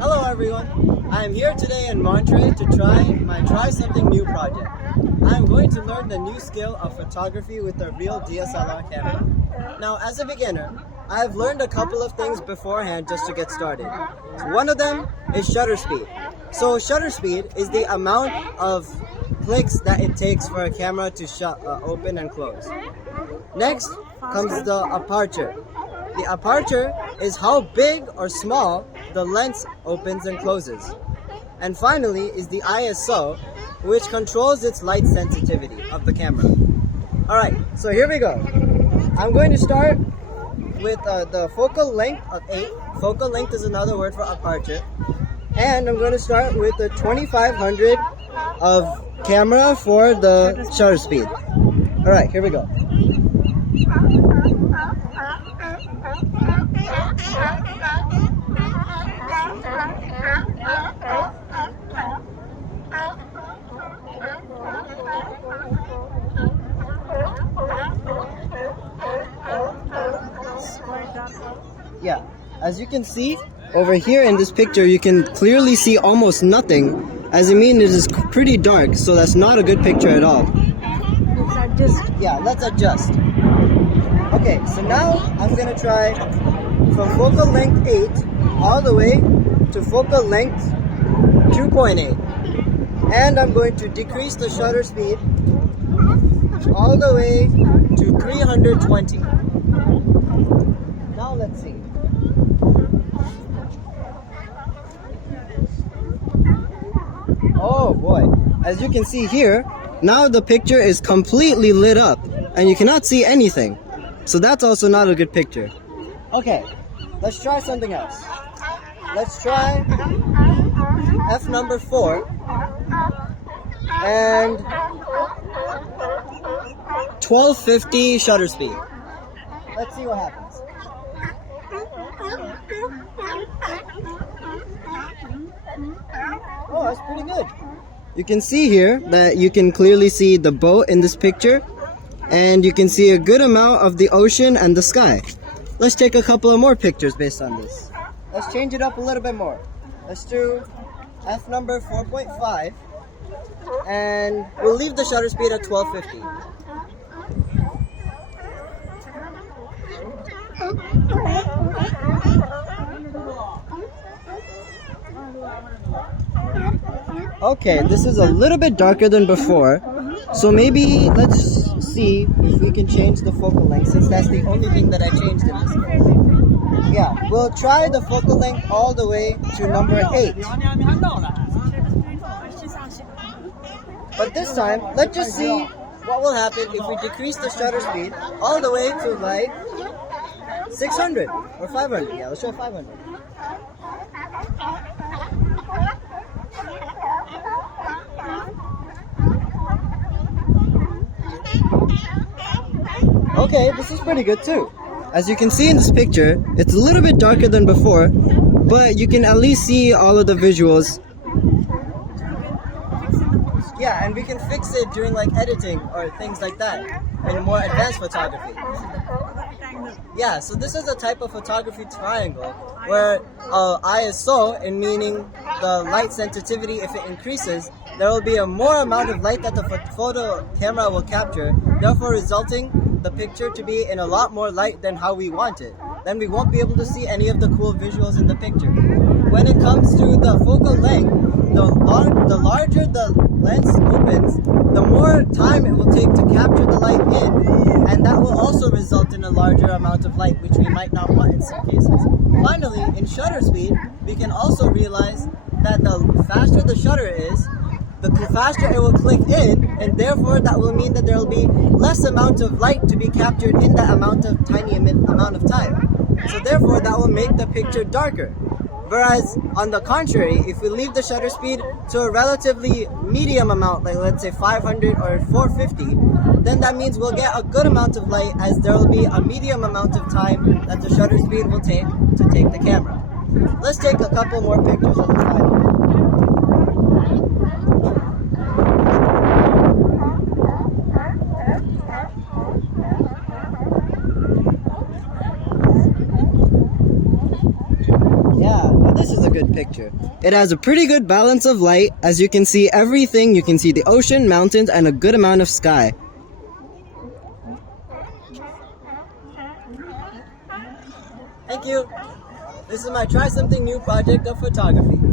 Hello everyone, I am here today in Monterey to try my Try Something New project. I am going to learn the new skill of photography with a real DSLR camera. Now as a beginner, I have learned a couple of things beforehand just to get started. One of them is shutter speed. So shutter speed is the amount of clicks that it takes for a camera to open and close. Next comes the aperture. The aperture is how big or small the lens opens and closes. And finally is the ISO, which controls its light sensitivity of the camera. Alright, so here we go. I'm going to start with the focal length of 8. Focal length is another word for aperture. And I'm going to start with the 2500 of camera for the shutter speed. Alright, here we go. Yeah, as you can see over here in this picture, you can clearly see almost nothing, as I mean it is pretty dark, so that's not a good picture at all. Let's adjust. Okay, so now I'm gonna try from focal length 8 all the way to focal length 2.8, and I'm going to decrease the shutter speed all the way to 320. Now let's see. Oh boy, as you can see here, now the picture is completely lit up and you cannot see anything. So that's also not a good picture. Okay, let's try something else. Let's try f number 4 and 1250 shutter speed. Let's see what happens. Oh, that's pretty good. You can see here that you can clearly see the boat in this picture, and you can see a good amount of the ocean and the sky. Let's take a couple of more pictures based on this. Let's change it up a little bit more. Let's do f number 4.5, and we'll leave the shutter speed at 1250. Okay, this is a little bit darker than before, so maybe let's see if we can change the focal length, since that's the only thing that I changed in this case. Yeah, we'll try the focal length all the way to number 8. But this time, let's just see what will happen if we decrease the shutter speed all the way to like 600 or 500. Yeah, let's try 500. Okay, this is pretty good too. As you can see in this picture, it's a little bit darker than before, but you can at least see all of the visuals. Yeah, and we can fix it during like editing or things like that in more advanced photography. Yeah, so this is a type of photography triangle where ISO, in meaning the light sensitivity, if it increases, there will be a more amount of light that the photo camera will capture, therefore resulting the picture to be in a lot more light than how we want it. Then we won't be able to see any of the cool visuals in the picture. When it comes to the focal length, the larger the lens opens, the more time it will take to capture the light in, and that will also result in a larger amount of light, which we might not want in some cases. Finally, in shutter speed, we can also realize that the faster the shutter is, the faster it will click in, and therefore that will mean that there will be less amount of light to be captured in that tiny amount of time. So therefore that will make the picture darker. Whereas on the contrary, if we leave the shutter speed to a relatively medium amount, like let's say 500 or 450, then that means we'll get a good amount of light, as there will be a medium amount of time that the shutter speed will take to take the camera. Let's take a couple more pictures of the final. Yeah, now this is a good picture. Aperture. It has a pretty good balance of light. As you can see everything, you can see the ocean, mountains, and a good amount of sky. Thank you. This is my Try Something New project of photography.